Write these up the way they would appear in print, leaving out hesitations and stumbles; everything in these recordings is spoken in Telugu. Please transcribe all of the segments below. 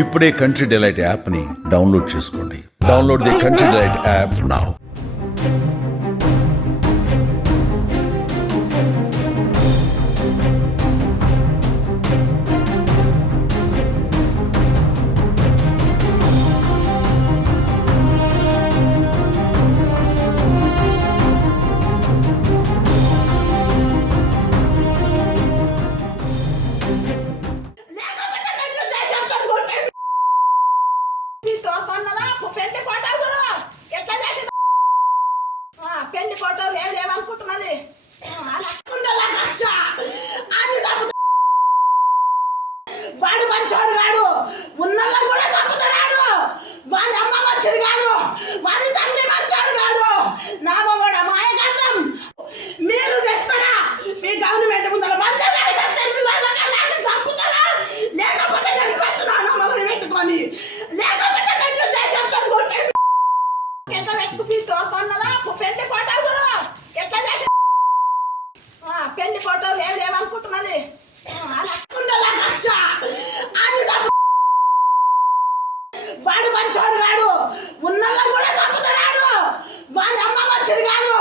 ఇప్పుడే కంట్రీ డిలైట్ యాప్ని డౌన్లోడ్ చేసుకోండి. Download the country delight app now. పెళ్లి ఫోటో లేవనుకుంటున్నది వాడు మంచోడు కాడు, ఉన్నళ్ళని కూడా చంపుతాడు. వాడి అమ్మ మంచిది కాదు, వాడి తండ్రి మంచోడు కాడు. నా మొగడ మాయకాంతం మీరు తెస్తారా? మీ గవర్నమెంట్ ముందర మంచి చంపుతారా? లేకపోతే నేను చస్తున్నాను మొగలు పెట్టుకొని, లేకపోతే నేను చేసేస్తాను కొట్టే ఎంత పెట్టుకు తోకొన్నదా. పెళ్లి ఫోటో చూడు ఎట్లా చేసి పెళ్లి ఫోటో లేవనుకుంటున్నది కక్ష. వాడు మంచోడు కాడు, ఉన్నళ్ళని కూడా చంపుతాడు. వాడి అమ్మ మంచిది కాదు,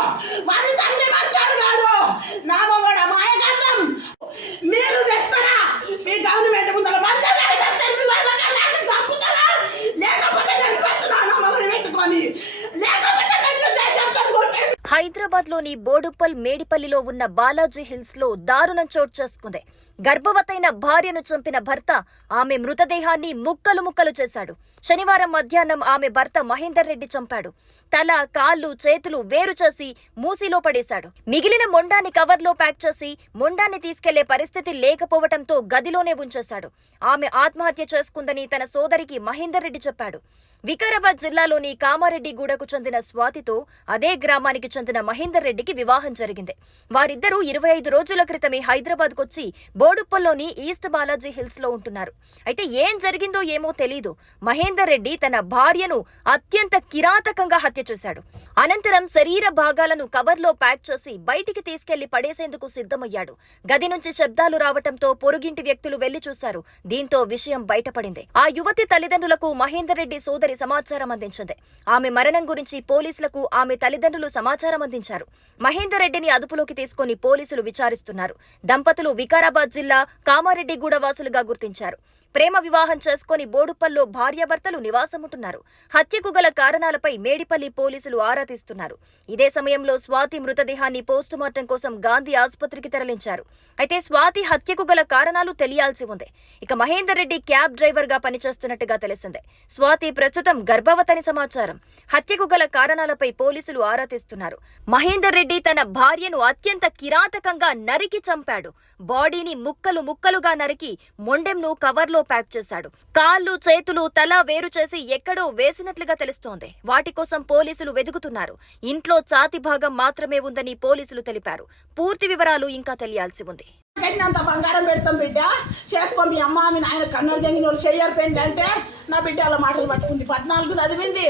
వాడి తండ్రి మంచోడు కాడు. నా మొగడ మాయకాంతం మీరు తెస్తారా? మీ గవర్నమెంట్ ముందర మంచి చంపుతారా? లేకపోతే నేను చస్తున్నాను మొగలు పెట్టుకొని, లేకపోతే నేను చేసేస్తాను కొట్టే. హైదరాబాద్ లోని బోడుప్పల్ మేడిపల్లిలో ఉన్న బాలాజీ హిల్స్ లో దారుణం చోటు చేసుకుంది. గర్భవతైన భార్యను చంపిన భర్త ఆమె మృతదేహాన్ని ముక్కలు ముక్కలు చేశాడు. శనివారం మధ్యాహ్నం ఆమె భర్త మహేందర్ రెడ్డి చంపాడు. తల, కాళ్ళు, చేతులు వేరు చేసి మూసిలో పడేశాడు. మిగిలిన మొండాన్ని కవర్లో ప్యాక్ చేసి మొండాన్ని తీసుకెళ్లే పరిస్థితి లేకపోవడంతో గదిలోనే ఉంచేశాడు. ఆమె ఆత్మహత్య చేసుకుందని తన సోదరికి మహేందర్ రెడ్డి చెప్పాడు. వికారాబాద్ జిల్లాలోని కామారెడ్డిగూడకు చెందిన స్వాతితో అదే గ్రామానికి చెందిన మహేందర్ రెడ్డికి వివాహం జరిగింది. వారిద్దరూ 25 రోజుల క్రితమే హైదరాబాద్ కొచ్చి బోడుప్పల్లోని ఈస్ట్ బాలాజీ హిల్స్ లో ఉంటున్నారు. అయితే ఏం జరిగిందో ఏమో తెలీదు. మహేందర్ రెడ్డి తన భార్యను అత్యంత కిరాతకంగా హత్య చేశాడు. అనంతరం శరీర భాగాలను కవర్లో ప్యాక్ చేసి బయటికి తీసుకెళ్లి పడేసేందుకు సిద్ధమయ్యాడు. గది నుంచి శబ్దాలు రావటంతో పొరుగింటి వ్యక్తులు వెళ్లి చూశారు. దీంతో విషయం బయటపడింది. ఆ యువతి తల్లిదండ్రులకు మహేందర్ రెడ్డి సోదరి సమాచారం అందించింది. ఆమె మరణం గురించి పోలీసులకు ఆమె తల్లిదండ్రులు సమాచారం అందించారు. మహేందర్ రెడ్డిని అదుపులోకి తీసుకుని పోలీసులు విచారిస్తున్నారు. దంపతులు వికారాబాద్ జిల్లా కామారెడ్డిగూడ వాసులుగా గుర్తించారు. ప్రేమ వివాహం చేసుకుని బోడుప్పల్లో భార్యాభర్తలు నివాసముంటున్నారు. హత్యకు గల కారణాలపై మేడిపల్లి పోలీసులు ఆరా తీస్తున్నారు. ఇదే సమయంలో స్వాతి మృతదేహాన్ని పోస్టుమార్టం కోసం గాంధీ ఆసుపత్రికి తరలించారు. అయితే స్వాతి హత్యకు గల కారణాలు తెలియాల్సి ఉంది. ఇక మహేందర్ రెడ్డి క్యాబ్ డ్రైవర్ గా పనిచేస్తున్నట్టుగా తెలిసింది. స్వాతి ప్రస్తుతం గర్భవతని సమాచారం. హత్యకు గల కారణాలపై పోలీసులు ఆరా తీస్తున్నారు. మహేందర్ రెడ్డి తన భార్యను అత్యంత కిరాతకంగా నరికి చంపాడు. బాడీని ముక్కలు ముక్కలుగా నరికి మొండెంను కవర్లో ప్యాక్ చేశాడు. కాళ్ళు, చేతులు, తల వేరు చేసి ఎక్కడో వేసినట్లుగా తెలుస్తోంది. వాటి కోసం పోలీసులు వెతుకుతున్నారు. ఇంట్లో ఛాతి భాగం మాత్రమే ఉందని పోలీసులు తెలిపారు. పూర్తి వివరాలు ఇంకా తెలియాల్సి ఉంది. అంత బంగారం పెడతాం బిడ్డ, చేసుకో మీ అమ్మ మీ నాయన కన్నుడు తెంగిన వాళ్ళు చెయ్యరు పెళ్లి అంటే నా బిడ్డ అలా మాటలు పట్టుకుంది. 14 చదివింది.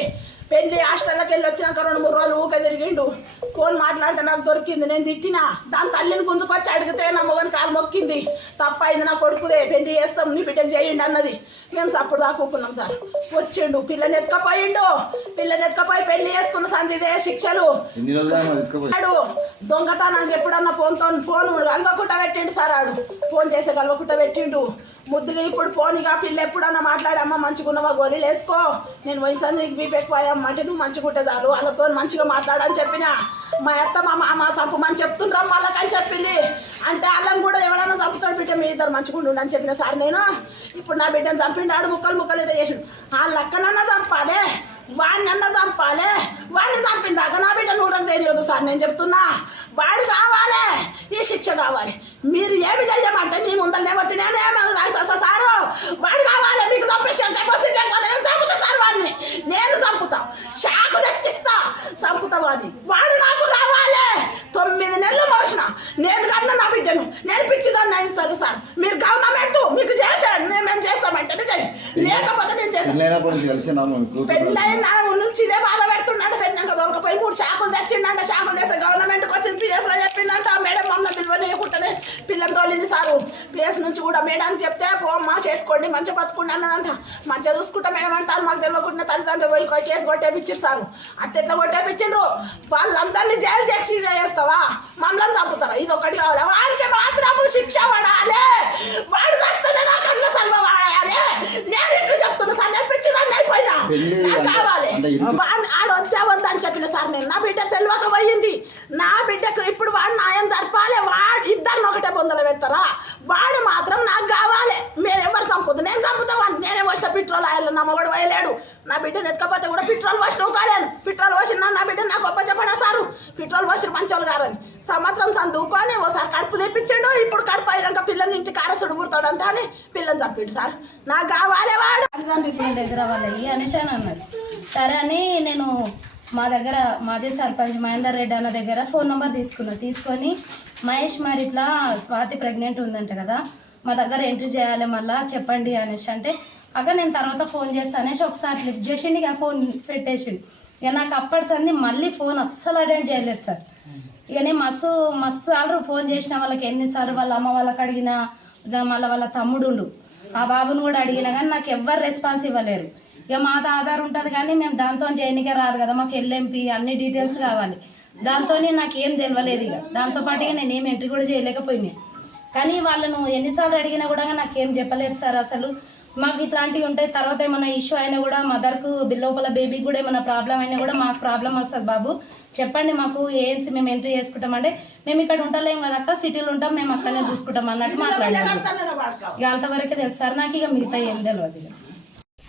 పెళ్లి హాస్టల్లోకి వెళ్ళి వచ్చినాక 2-3 రోజులు ఊక తిరిగిండు. ఫోన్ మాట్లాడితే నాకు దొరికింది. నేను తిట్టినా. దాని తల్లిని గుంజుకొచ్చి అడిగితే నా మొగని కాలు మొక్కింది. తప్పైంది, నా కొడుకుదే, పెళ్లి చేస్తాం, నీ బిడ్డకు చేయండి అన్నది. మేము సప్పుడు దాక్కున్నాం సార్. వచ్చిండు, పిల్లని ఎత్తుకపోయిండు. పిల్లని ఎత్తుకపోయి పెళ్లి చేసుకున్న సంధిదే శిక్షలు. దొంగతనానికి ఎప్పుడన్నా ఫోన్ కలవకుండా పెట్టిండు సార్. ఆడు ఫోన్ చేసే కలవకుండా పెట్టిండు. ముద్దుగా ఇప్పుడు పోనీగా పిల్ల ఎప్పుడన్నా మాట్లాడమ్మా మంచిగున్నవా గోళీలు వేసుకో, నేను వయసు నీకు బీపీ ఎక్కువయ్యమ్మ అంటే నువ్వు మంచిగుంటే చాలు, వాళ్ళతో మంచిగా మాట్లాడని చెప్పిన. మా అత్త మా చంపమని చెప్తుండ్రమ్మ వాళ్ళకని చెప్పింది. అంటే వాళ్ళని కూడా ఎవడన్నా చంపుతాడు బిడ్డ, మీ ఇద్దరు మంచిగుండు అని చెప్పిన సార్ నేను. ఇప్పుడు నా బిడ్డను చంపిండు. ఆడు ముక్కలు ఇట్లా చేసిండు. వాళ్ళ అక్కనన్నా చంపాలే, వాడిని అన్న చంపాలే. వాడిని చంపిందాక నా బిడ్డ నూడని తెలియదు సార్. నేను చెప్తున్నా, వాడు కావాలి, ఈ శిక్ష కావాలి. మీరు ఏమి చెయ్యమంటే నీ ముందరనే వచ్చి నేనేమన్నా సారు వాడు కావాలి. మీకు చంపేసి చంపుతా సార్ వాడిని, నేను చంపుతా, షాకు తెచ్చిస్తా, చంపుతా వాడిని. వాడు నాకు కావాలి. 9 నెలలు మోసిన నేను కన్నా నా బిడ్డను నేను పిచ్చిదాన్ని అయిస్తారు సార్. మీరు గవర్నమెంట్ మీకు చేశాను, మేము చేస్తామంటేనే చేయండి, లేకపోతే నేను చేస్తాను. పెళ్ళైన నుంచి ఇదే బాధ పెడుతున్నాడు. పెళ్ళాక దొరకపోయి 3 షాకులు తెచ్చిండంట. షాకులు తెస్తే గవర్నమెంట్కి వచ్చి పిఎస్లో చెప్పిందంట. మేడం మమ్మల్ని లేకుండానే పిల్లలు తోలింది సారు. ప్లేస్ నుంచి కూడా మేడానికి చెప్తే పోమ్మా చేసుకోండి మంచిగా బతుకుండా అన్నదంట. మంచిగా చూసుకుంటా మేడం అంటారు. మాకు తెలియకుండా తల్లిదండ్రులు పోయి కేసు కొట్టేపించారు సారు. అట్టెట్లా కొట్టేపించారు? వాళ్ళందరినీ జైలు జక్షి చేస్తావా? మమ్మల్ని చంపుతారా? ఇది ఒకటి కావాలి. వాడికి మాత్రం శిక్ష పడాలి. వాడు వస్తేనే నాకు అన్న సల్వ వాడాలి. నేను ఇట్లా చెప్తున్నా సార్. నేను పిచ్చిదాన్ని అయిపోయినా. నాకు కావాలి. ఆడొద్దే వద్దని చెప్పిన సార్. నేను నా బిడ్డ తెలియక పోయింది. నా బిడ్డకు ఇప్పుడు వాడు న్యాయం జరపాలి. వాడు ఇద్దరిని ఒకటే బొందలు పెడతారా? వాడు మాత్రం నాకు కావాలి. మీరు ఎవరు చంపుద్దు? నేను చంపుతావాన్ని. నేనే వచ్చిన పెట్రోల్ ఆయిల్ నా మొగడు పోయలేడు. నా బిడ్డను ఎత్తుకపోతే కూడా పెట్రోల్ పోసిన కాలేను. పెట్రోల్ పోసిన నా బిడ్డ నాకు గొప్ప చెప్పడా సారు. పెట్రోల్ పోసిన మంచోళ్ళు గారని సంవత్సరం చదువుకొని ఓసారి కడుపు తెప్పించాడు. ఇప్పుడు కడుపు అయినాక పిల్లల్ని ఇంటికి కారసుడు పుడతాడంట అని పిల్లల్ని చంపిండు సార్. నాకు కావాలి వాడు. దగ్గర వాళ్ళవి అనేసి అని అన్నారు. సరే అని నేను మా దగ్గర మాజీ సర్పంచ్ మహేందర్ రెడ్డి అన్న దగ్గర ఫోన్ నెంబర్ తీసుకొని మహేష్ మరి ఇట్లా స్వాతి ప్రెగ్నెంట్ ఉందంట కదా, మా దగ్గర ఎంట్రీ చేయాలి మళ్ళీ చెప్పండి అనేసి అంటే అక్క నేను తర్వాత ఫోన్ చేస్తాను అనేసి ఒకసారి లిఫ్ట్ చేసిండి. ఇక ఫోన్ పెట్టేసిండు. ఇక నాకు అప్పటి సంది మళ్ళీ ఫోన్ అస్సలు అటెండ్ చేయలేదు సార్. ఇక నేను మస్తు సార్లు ఫోన్ చేసిన వాళ్ళకి ఎన్నిసార్లు వాళ్ళ అమ్మ వాళ్ళకి అడిగినా, మళ్ళీ వాళ్ళ తమ్ముడు ఆ బాబుని కూడా అడిగినా కానీ నాకు ఎవ్వరు రెస్పాన్స్ ఇవ్వలేరు. ఇక మాతో ఆధార్ ఉంటుంది కానీ మేము దాంతో చేయనికే రాదు కదా, మాకు ఎల్ఎంపీ అన్ని డీటెయిల్స్ కావాలి. దాంతో నాకు ఏం తెలియలేదు. ఇక దాంతోపాటుగా నేను ఏం ఎంట్రీ కూడా చేయలేకపోయినాయి. కానీ వాళ్ళను ఎన్నిసార్లు అడిగినా కూడా నాకేం చెప్పలేదు సార్. అసలు మాకు ఇట్లాంటివి ఉంటాయి. తర్వాత ఏమైనా ఇష్యూ అయినా కూడా మదర్కు లోపల బేబీకి కూడా ఏమైనా ప్రాబ్లం అయినా కూడా మాకు ప్రాబ్లం వస్తుంది బాబు చెప్పండి మాకు ఏఎన్సీ మేము ఎంట్రీ చేసుకుంటామంటే మేము ఇక్కడ ఉంటలేం కదా అక్క, సిటీలో ఉంటాం, మేము అక్కడనే చూసుకుంటాం అన్నట్టు మాట్లాడారు. ఇక అంతవరకే తెలుసు సార్. నాకు ఇక మిగతా ఏం తెలియదు.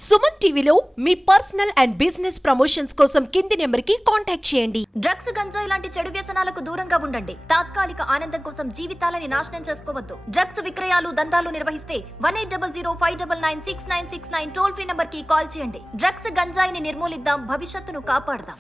సుమన్ టీవీలో మీ పర్సనల్ అండ్ బిజినెస్ ప్రమోషన్స్ కోసం కింది నెంబర్కి కాంటాక్ట్ చేయండి. డ్రగ్స్, గంజాయి లాంటి చెడు వ్యసనాలకు దూరంగా ఉండండి. తాత్కాలిక ఆనందం కోసం జీవితాలని నాశనం చేసుకోవద్దు. డ్రగ్స్ విక్రయాలు, దందాలు నిర్వహిస్తే 1800599696 టోల్ ఫ్రీ నంబర్ కి కాల్ చేయండి. డ్రగ్స్, గంజాయిని నిర్మూలిద్దాం, భవిష్యత్తును కాపాడదాం.